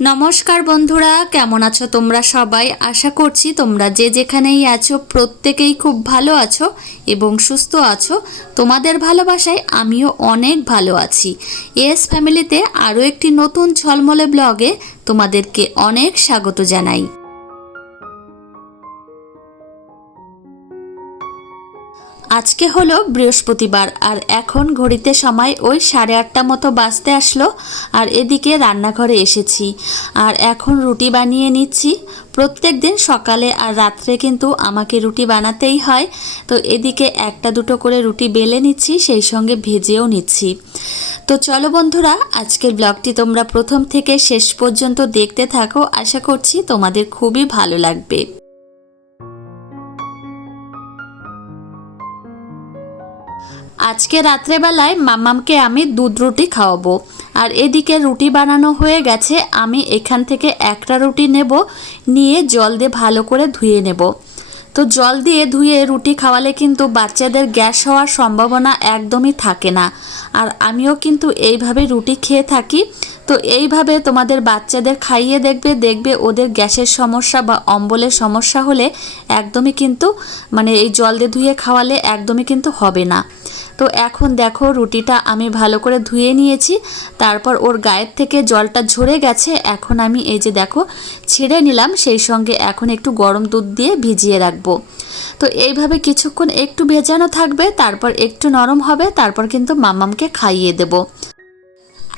নমস্কার বন্ধুরা, কেমন আছো তোমরা সবাই? আশা করছি তোমরা যে যেখানেই আছো, প্রত্যেকেই খুব ভালো আছো এবং সুস্থ আছো। তোমাদের ভালোবাসায় আমিও অনেক ভালো আছি। এস ফ্যামিলিতে আরও একটি নতুন ঝলমলে ব্লগে তোমাদেরকে অনেক স্বাগত জানাই। আজকে হলো বৃহস্পতিবার আর এখন ঘড়িতে সময় ওই সাড়ে আটটা মতো বাজতে আসলো আর এদিকে রান্নাঘরে এসেছি। আর এখন রুটি বানিয়ে নিচ্ছি। প্রত্যেক দিন সকালে আর রাত্রে কিন্তু আমাকে রুটি বানাতেই হয়। তো এদিকে একটা দুটো করে রুটি বেলে নিচ্ছি, সেই সঙ্গে ভেজেও নিচ্ছি। তো চলো বন্ধুরা, আজকের ব্লগটি তোমরা প্রথম থেকে শেষ পর্যন্ত দেখতে থাকো। আশা করছি তোমাদের খুবই ভালো লাগবে। আজকে রাত্রেবেলায় মাম্মামকে আমি দুধ রুটি খাওয়াবো। আর এদিকে রুটি বানানো হয়ে গেছে, আমি এখান থেকে একটা রুটি নেব, নিয়ে জল দিয়ে ভালো করে ধুয়ে নেব। তো জল দিয়ে ধুয়ে রুটি খাওয়ালে কিন্তু বাচ্চাদের গ্যাস হওয়ার সম্ভাবনা একদমই থাকে না। আর আমিও কিন্তু এইভাবে রুটি খেয়ে থাকি। তো এইভাবে তোমাদের বাচ্চাদের খাইয়ে দেখবে দেখবে ওদের গ্যাসের সমস্যা বা অম্বলের সমস্যা হলে একদমই কিন্তু মানে এই জল দিয়ে ধুয়ে খাওয়ালে একদমই কিন্তু হবে না। তো এখন দেখো রুটিটা আমি ভালো করে ধুয়ে নিয়েছি। তারপর ওর গায়ের থেকে জলটা ঝরে গেছে। এখন আমি এই যে দেখো ছেড়ে নিলাম, সেই সঙ্গে এখন একটু গরম দুধ দিয়ে ভিজিয়ে রাখব। তো এইভাবে কিছুক্ষণ একটু ভেজানো থাকবে, তারপর একটু নরম হবে, তারপর কিন্তু মামামকে খাইয়ে দেবো।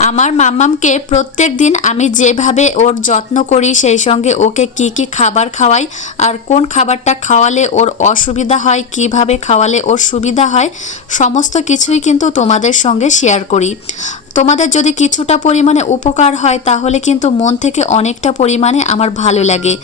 আমার মাম্মামকে প্রত্যেক দিন আমি যেভাবে ওর যত্ন করি, সেই সঙ্গে ওকে কি কি খাবার খাওয়াই আর কোন খাবারটা খাওয়ালে ওর অসুবিধা হয়, কীভাবে খাওয়ালে ওর সুবিধা হয়, সমস্ত কিছুই কিন্তু তোমাদের সঙ্গে শেয়ার করি। তোমাদের যদি কিছুটা পরিমাণে উপকার হয়, তাহলে কিন্তু মন থেকে অনেকটা পরিমাণে আমার ভালো লাগে।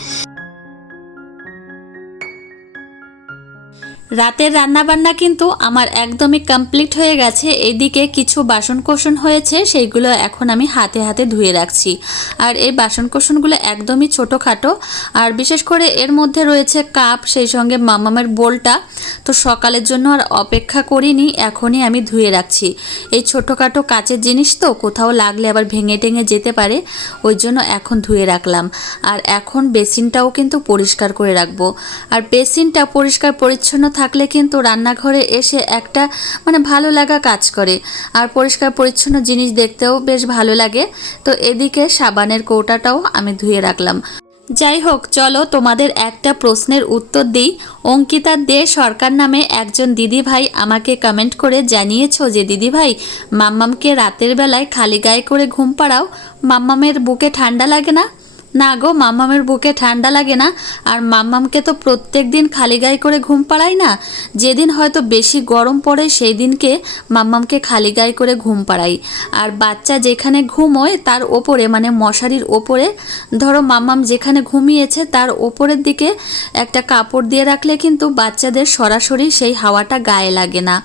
রাতের রান্নাবান্না কিন্তু আমার একদমই কমপ্লিট হয়ে গেছে। এদিকে কিছু বাসনকোসন হয়েছে, সেইগুলো এখন আমি হাতে হাতে ধুয়ে রাখছি। আর এই বাসনকোসনগুলো একদমই ছোটোখাটো। আর বিশেষ করে এর মধ্যে রয়েছে কাপ, সেই সঙ্গে মামামের বোলটা। তো সকালের জন্য আর অপেক্ষা করিনি, এখনই আমি ধুয়ে রাখছি। এই ছোটোখাটো কাচের জিনিস তো, কোথাও লাগলে আবার ভেঙে টেঙে যেতে পারে। ওই জন্য এখন ধুয়ে রাখলাম। আর এখন বেসিনটাও কিন্তু পরিষ্কার করে রাখব। আর বেসিনটা পরিষ্কার পরিচ্ছন্ন থাকলে কিন্তু রান্নাঘরে এসে একটা মানে ভালো লাগা কাজ করে। আর পরিষ্কার পরিচ্ছন্ন জিনিস দেখতেও বেশ ভালো লাগে। তো এদিকে সাবানের কৌটাটাও আমি ধুয়ে রাখলাম। যাই হোক, চলো তোমাদের একটা প্রশ্নের উত্তর দিই। অঙ্কিতা দে সরকার নামে একজন দিদি ভাই আমাকে কমেন্ট করে জানিয়েছো যে দিদি ভাই মাম্মামকে রাতের বেলায় খালি গায়ে করে ঘুম পাড়াও। মাম্মামের বুকে ঠান্ডা লাগে না? না গো, মাম্মামের বুকে ঠান্ডা লাগে না। আর মাম্মামকে তো প্রত্যেক দিন খালি গায়ে করে ঘুম পাড়াই না। যেদিন হয়তো বেশি গরম পড়ে, সেই দিনকে মাম্মামকে খালি গায়ে করে ঘুম পাড়াই। আর বাচ্চা যেখানে ঘুমোয়, তার ওপরে মানে মশারির ওপরে, ধরো মাম্মাম যেখানে ঘুমিয়েছে, তার ওপরের দিকে একটা কাপড় দিয়ে রাখলে কিন্তু বাচ্চাদের সরাসরি সেই হাওয়াটা গায়ে লাগে না।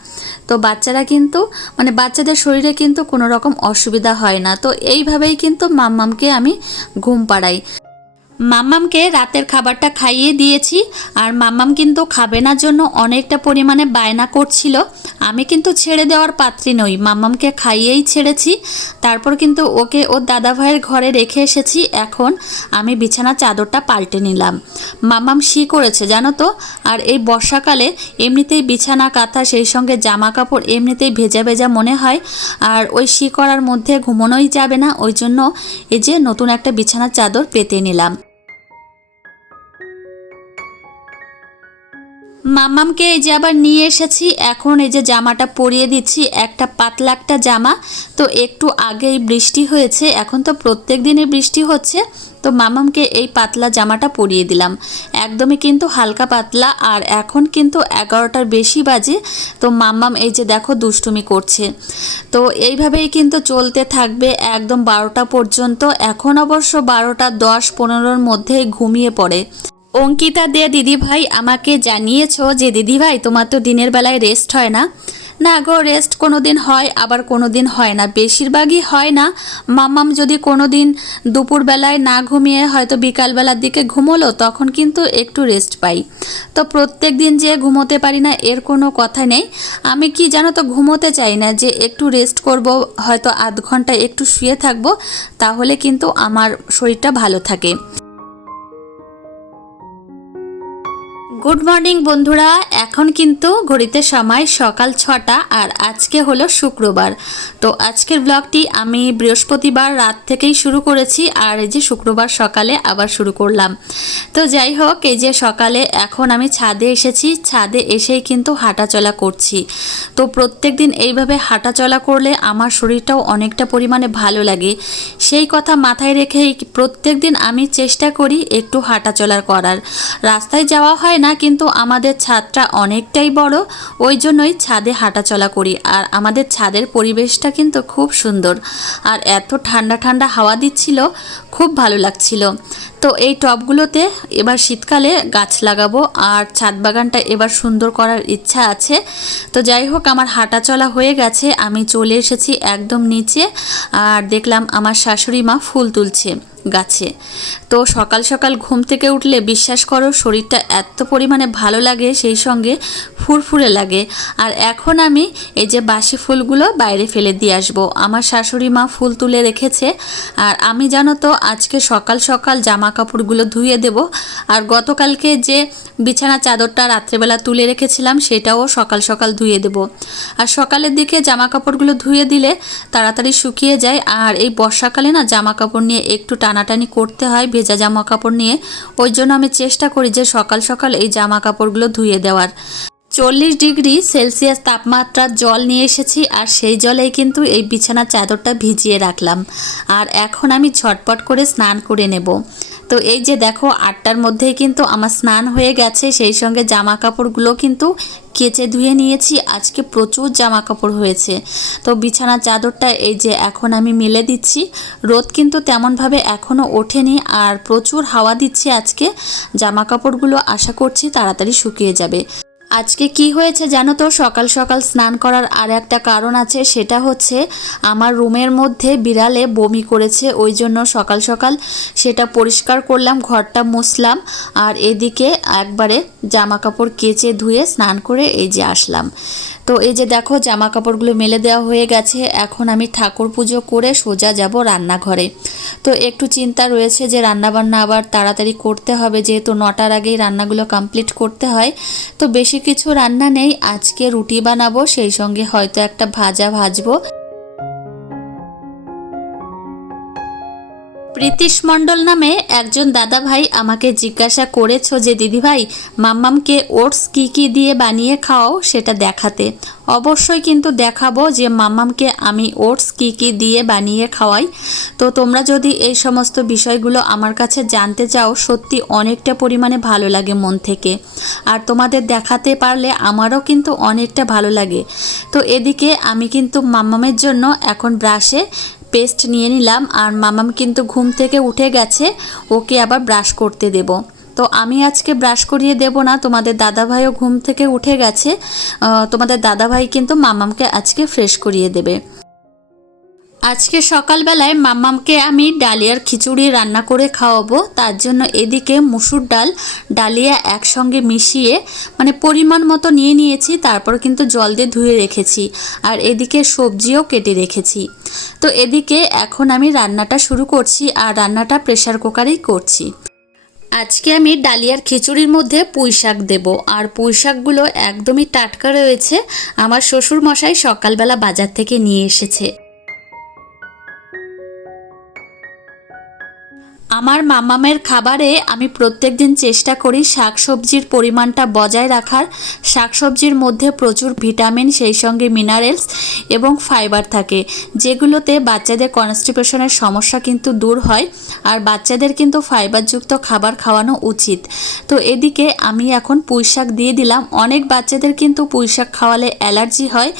তো বাচ্চারা কিন্তু মানে বাচ্চাদের শরীরে কিন্তু কোনো রকম অসুবিধা হয় না। তো এইভাবেই কিন্তু মাম্মামকে আমি ঘুম পাড়াই। vai মাম্মামকে রাতের খাবারটা খাইয়ে দিয়েছি আর মাম্মাম কিন্তু খাবে না জন্য অনেকটা পরিমাণে বায়না করছিল। আমি কিন্তু ছেড়ে দেওয়ার পাত্রী নই, মাম্মামকে খাইয়েই ছেড়েছি। তারপর কিন্তু ওকে ওর দাদা ভাইয়ের ঘরে রেখে এসেছি। এখন আমি বিছানা চাদরটা পাল্টে নিলাম। মাম্মাম শি করেছে, জানো তো? আর এই বর্ষাকালে এমনিতেই বিছানা, কাঁথা, সেই সঙ্গে জামা কাপড় এমনিতেই ভেজা ভেজা মনে হয়। আর ওই শি করার মধ্যে ঘুমানোই যাবে না। ওই জন্য এই যে নতুন একটা বিছানার চাদর পেতে নিলাম। মাম্মামকে এই যে আবার নিয়ে এসেছি, এখন এই যে জামাটা পরিয়ে দিচ্ছি, একটা পাতলা একটা জামা। তো একটু আগেই বৃষ্টি হয়েছে, এখন তো প্রত্যেক দিনই বৃষ্টি হচ্ছে। তো মামামকে এই পাতলা জামাটা পরিয়ে দিলাম। একদমই কিন্তু হালকা পাতলা, আর এখন কিন্তু এগারোটার বেশি বাজে। তো মাম্মাম এই যে দেখো দুষ্টুমি করছে। তো এইভাবেই কিন্তু চলতে থাকবে একদম বারোটা পর্যন্ত। এখন অবশ্য বারোটা দশ পনেরোর মধ্যেই ঘুমিয়ে পড়ে। অঙ্কিতা দে, দিদিভাই, আমাকে জানিয়েছো যে, দিদিভাই, তোমার তো দিনের বেলায় রেস্ট হয় না। না গো রেস্ট কোনো দিন হয়, আবার কোনো দিন হয় না। বেশিরভাগই হয় না। মাম্মাম যদি কোনো দিন দুপুরবেলায় না ঘুমিয়ে হয়তো বিকালবেলার দিকে ঘুমোলো, তখন কিন্তু একটু রেস্ট পাই। তো প্রত্যেক দিন যে ঘুমোতে পারি না, এর কোনো কথা নেই। আমি কি জানো তো, ঘুমোতে চাই না যে, একটু রেস্ট করব, হয়তো আধ ঘণ্টা একটু শুয়ে থাকব, তাহলে কিন্তু আমার শরীরটা ভালো থাকে। গুড মর্নিং বন্ধুরা। এখন কিন্তু ঘড়িতে সময় সকাল ছটা আর আজকে হলো শুক্রবার। তো আজকের ব্লগটি আমি বৃহস্পতিবার রাত থেকেই শুরু করেছি আর এই যে শুক্রবার সকালে আবার শুরু করলাম। তো যাই হোক, এই যে সকালে এখন আমি ছাদে এসেছি। ছাদে এসেই কিন্তু হাঁটাচলা করছি। তো প্রত্যেক দিন এইভাবে হাঁটাচলা করলে আমার শরীরটাও অনেকটা পরিমাণে ভালো লাগে। সেই কথা মাথায় রেখেই প্রত্যেক দিন আমি চেষ্টা করি একটু হাঁটাচলার করার। রাস্তায় যাওয়া হয় না কিন্তু আমাদের ছাদটা অনেকটাই বড়, ওই জন্যই ছাদে হাঁটাচলা করি। আর আমাদের ছাদের পরিবেশটা কিন্তু খুব সুন্দর। আর এত ঠান্ডা ঠান্ডা হাওয়া দিচ্ছিল, খুব ভালো লাগছিল। তো এই টবগুলোতে এবার শীতকালে গাছ লাগাবো, আর ছাদ বাগানটা এবার সুন্দর করার ইচ্ছা আছে। তো যাই হোক, আমার হাঁটা চলা হয়ে গেছে, আমি চলে এসেছি একদম নিচে, আর দেখলাম আমার শাশুড়ি মা ফুল তুলছে। গাছে। তো সকাল সকাল ঘুম থেকে উঠলে বিশ্বাস করো শরীরটা এত পরিমাণে ভালো লাগে, সেই সঙ্গে ফুরফুরে লাগে। আর এখন আমি এই যে বাসি ফুলগুলো বাইরে ফেলে দিয়ে আসব। আমার শাশুড়ি মা ফুল তুলে রেখেছে। আর আমি জানো তো আজকে সকাল সকাল জামা কাপড়গুলো ধুয়ে দেব। আর গতকালকে যে বিছানা চাদরটা রাত্রেবেলা তুলে রেখেছিলাম, সেটাও সকাল সকাল ধুয়ে দেব। আর সকালের দিকে জামা কাপড়গুলো ধুয়ে দিলে তাড়াতাড়ি শুকিয়ে যায়। আর এই বর্ষাকালে না জামা কাপড় নিয়ে একটু টানাটানি করতে হয় ভেজা জামা কাপড় নিয়ে। ওই জন্য আমি চেষ্টা করি যে সকাল সকাল এই জামা কাপড়গুলো ধুয়ে দেওয়ার। চল্লিশ ডিগ্রি সেলসিয়াস তাপমাত্রার জল নিয়ে এসেছি আর সেই জলেই কিন্তু এই বিছানার চাদরটা ভিজিয়ে রাখলাম। আর এখন আমি ঝটপট করে স্নান করে নেব। তো এই যে দেখো, আটটার মধ্যেই কিন্তু আমার স্নান হয়ে গেছে, সেই সঙ্গে জামা কাপড়গুলো কিন্তু কেচে ধুয়ে নিয়েছি, আজকে প্রচুর জামা কাপড় হয়েছে। তো বিছানার চাদরটা এই যে এখন আমি মেলে দিচ্ছি। রোদ কিন্তু তেমনভাবে এখনও ওঠেনি আর প্রচুর হাওয়া দিচ্ছে আজকে। জামা কাপড়গুলো আশা করছি তাড়াতাড়ি শুকিয়ে যাবে। আজকে কি হয়েছে জানো তো? সকাল সকাল স্নান করার আর একটা কারণ আছে, সেটা হচ্ছে আমার রুমের মধ্যে বিড়ালে বমি করেছে, ওই জন্য সকাল সকাল সেটা পরিষ্কার করলাম, ঘরটা মুছলাম আর এদিকে একবারে জামা কাপড় কেচে ধুয়ে স্নান করে এই যে আসলাম। তো এই যে দেখো জামা কাপড়গুলো মেলে দেওয়া হয়ে গেছে। এখন আমি ঠাকুর পুজো করে সোজা যাব রান্নাঘরে। তো একটু চিন্তা রয়েছে যে রান্নাবান্না আবার তাড়াতাড়ি করতে হবে, যেহেতু নটার আগেই রান্নাগুলো কমপ্লিট করতে হয়। তো বেশি কিছু রান্না নেই, আজকে রুটি বানাবো, সেই সঙ্গে হয়তো একটা ভাজা ভাজবো। প্রীতিশ মণ্ডল নামে একজন দাদা ভাই আমাকে জিজ্ঞাসা করেছ যে, দিদিভাই, মাম্মামকে ওটস কী কী দিয়ে বানিয়ে খাওয়াও সেটা দেখাতে। অবশ্যই কিন্তু দেখাবো যে মাম্মামকে আমি ওটস কী কী দিয়ে বানিয়ে খাওয়াই। তো তোমরা যদি এই সমস্ত বিষয়গুলো আমার কাছে জানতে চাও, সত্যি অনেকটা পরিমাণে ভালো লাগে মন থেকে। আর তোমাদের দেখাতে পারলে আমারও কিন্তু অনেকটা ভালো লাগে। তো এদিকে আমি কিন্তু মাম্মামের জন্য এখন ব্রাশে পেস্ট নিয়ে নিলাম আর মামাম কিন্তু ঘুম থেকে উঠে গেছে, ওকে আবার ব্রাশ করতে দেব। তো আমি আজকে ব্রাশ করিয়ে দেব না, তোমাদের দাদাভাইও ঘুম থেকে উঠে গেছে তোমাদের দাদাভাই কিন্তু মামামকে আজকে ফ্রেশ করিয়ে দেবে। আজকে সকালবেলায় মাম্মামকে আমি ডালিয়ার খিচুড়ি রান্না করে খাওয়াবো, তার জন্য এদিকে মুসুর ডাল, ডালিয়া একসঙ্গে মিশিয়ে মানে পরিমাণ মতো নিয়ে নিয়েছি, তারপর কিন্তু জল দিয়ে ধুয়ে রেখেছি, আর এদিকে সবজিও কেটে রেখেছি। তো এদিকে এখন আমি রান্নাটা শুরু করছি আর রান্নাটা প্রেশার কুকারেই করছি। আজকে আমি ডালিয়ার খিচুড়ির মধ্যে পুঁই শাক দেবো আর পুঁই শাকগুলো একদমই টাটকা রয়েছে। আমার শ্বশুর মশাই সকালবেলা বাজার থেকে নিয়ে এসেছে। আমার মামামের খাবারে আমি প্রত্যেক দিন চেষ্টা করি শাকসবজির পরিমাণটা বজায় রাখার। শাকসবজির মধ্যে প্রচুর ভিটামিন, সেই সঙ্গে মিনারেলস এবং ফাইবার থাকে, যেগুলোতে বাচ্চাদের কনস্টিপেশনের সমস্যা কিন্তু দূর হয় আর বাচ্চাদের কিন্তু ফাইবারযুক্ত খাবার খাওয়ানো উচিত। তো এদিকে আমি এখন পুঁই শাক দিয়ে দিলাম। অনেক বাচ্চাদের কিন্তু পুঁই শাক খাওয়ালে অ্যালার্জি হয়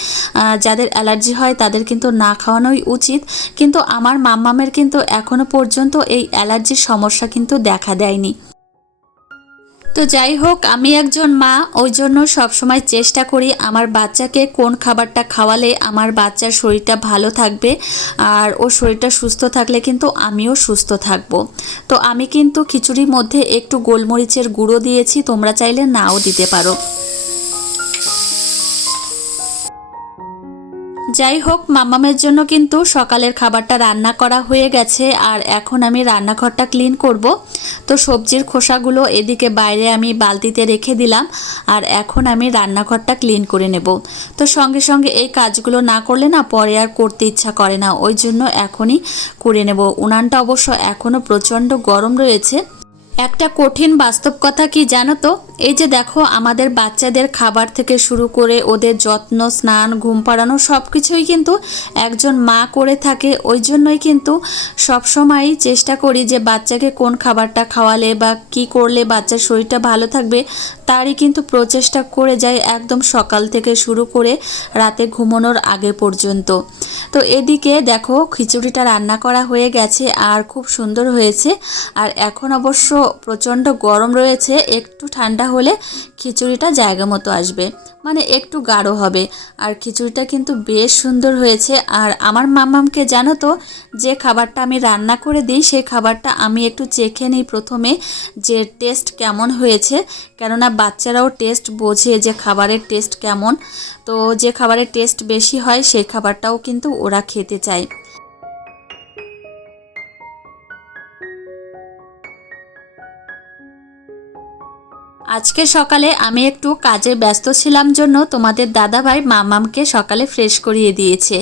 যাদের অ্যালার্জি হয় তাদের কিন্তু না খাওয়ানোই উচিত। কিন্তু আমার মাম্মামের কিন্তু এখনও পর্যন্ত এই অ্যালার্জি অ্যালার্জির সমস্যা কিন্তু দেখা দেয়নি। তো যাই হোক, আমি একজন মা, ওই জন্য সবসময় চেষ্টা করি আমার বাচ্চাকে কোন খাবারটা খাওয়ালে আমার বাচ্চার শরীরটা ভালো থাকবে আর ওর শরীরটা সুস্থ থাকলে কিন্তু আমিও সুস্থ থাকব। তো আমি কিন্তু খিচুড়ির মধ্যে একটু গোলমরিচের গুঁড়ো দিয়েছি, তোমরা চাইলে নাও দিতে পারো। যাই হোক মাম্মামের জন্য কিন্তু সকালের খাবারটা রান্না করা হয়ে গেছে আর এখন আমি রান্নাঘরটা ক্লিন করব। তো সবজির খোসাগুলো এদিকে বাইরে আমি বালতিতে রেখে দিলাম আর এখন আমি রান্নাঘরটা ক্লিন করে নেব। তো সঙ্গে সঙ্গে এই কাজগুলো না করলে না পরে আর করতে ইচ্ছা করে না। ওই জন্য এখনই করে নেব। উনানটা অবশ্য এখনও প্রচণ্ড গরম রয়েছে। একটা কঠিন বাস্তব কথা কি জানো তো? এই যে দেখো, আমাদের বাচ্চাদের খাবার থেকে শুরু করে ওদের যত্ন, স্নান, ঘুম পাড়ানো সব কিছুই কিন্তু একজন মা করে থাকে। ওই জন্যই কিন্তু সবসময়ই চেষ্টা করি যে বাচ্চাকে কোন খাবারটা খাওয়ালে বা কি করলে বাচ্চার শরীরটা ভালো থাকবে, তারই কিন্তু প্রচেষ্টা করে যায় একদম সকাল থেকে শুরু করে রাতে ঘুমানোর আগে পর্যন্ত। তো এদিকে দেখো, খিচুড়িটা রান্না করা হয়ে গেছে আর খুব সুন্দর হয়েছে। আর এখন অবশ্য প্রচণ্ড গরম রয়েছে, একটু ঠান্ডা হলে খিচুড়িটা জায়গা মতো আসবে মানে একটু গাঢ় হবে। আর খিচুড়িটা কিন্তু বেশ সুন্দর হয়েছে। আর আমার মামামকে জানো তো, যে খাবারটা আমি রান্না করে দিই সেই খাবারটা আমি একটু চেখে নিই প্রথমে যে টেস্ট কেমন হয়েছে। কেননা বাচ্চারাও টেস্ট বোঝে যে খাবারের টেস্ট কেমন। তো যে খাবারের টেস্ট বেশি হয় সেই খাবারটাও কিন্তু ওরা খেতে চায়। আজকে সকালে আমি একটু কাজে ব্যস্ত ছিলাম জন্য তোমাদের দাদাভাই মামামকে সকালে ফ্রেশ করিয়ে দিয়েছে।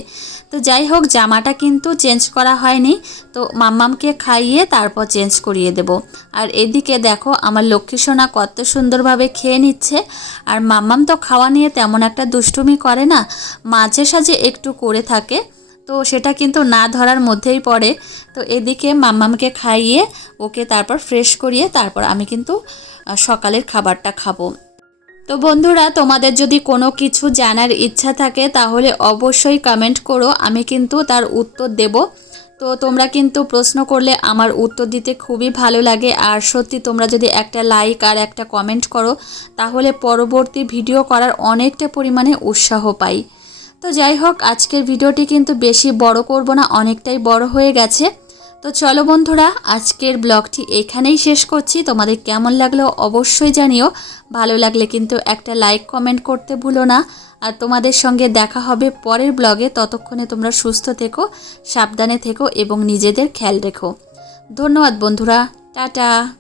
তো যাই হোক, জামাটা কিন্তু চেঞ্জ করা হয়নি। তো মাম্মামকে খাইয়ে তারপর চেঞ্জ করিয়ে দেব। আর এদিকে দেখো, আমার লক্ষ্মী সোনা কত সুন্দরভাবে খেয়ে নিচ্ছে। আর মাম্মাম তো খাওয়া নিয়ে তেমন একটা দুষ্টুমি করে না, মাঝে সাঝে একটু করে থাকে। তো সেটা কিন্তু না ধরার মধ্যেই পড়ে। তো এদিকে মাম্মামকে খাইয়ে ওকে তারপর ফ্রেশ করিয়ে তারপর আমি কিন্তু সকালের খাবারটা খাব। তো বন্ধুরা, তোমাদের যদি কোনো কিছু জানার ইচ্ছা থাকে, তাহলে অবশ্যই কমেন্ট করো, আমি কিন্তু তার উত্তর দেব। তো তোমরা কিন্তু প্রশ্ন করলে আমার উত্তর দিতে খুবই ভালো লাগে। আর সত্যি তোমরা যদি একটা লাইক আর একটা কমেন্ট করো, তাহলে পরবর্তী ভিডিও করার অনেকটা পরিমাণে উৎসাহ পাই। তো যাই হোক, আজকের ভিডিওটি কিন্তু বেশি বড় করব না, অনেকটাই বড় হয়ে গেছে। তো চলো বন্ধুরা, আজকের ব্লগটি এখানেই শেষ করছি। তোমাদের কেমন লাগল অবশ্যই জানিও। ভালো লাগলে কিন্তু একটা লাইক, কমেন্ট করতে ভুলো না। আর তোমাদের সঙ্গে দেখা হবে পরের ব্লগে। ততক্ষণে তোমরা সুস্থ থেকো, সাবধানে থেকো এবং নিজেদের খেয়াল রেখো। ধন্যবাদ বন্ধুরা। টাটা।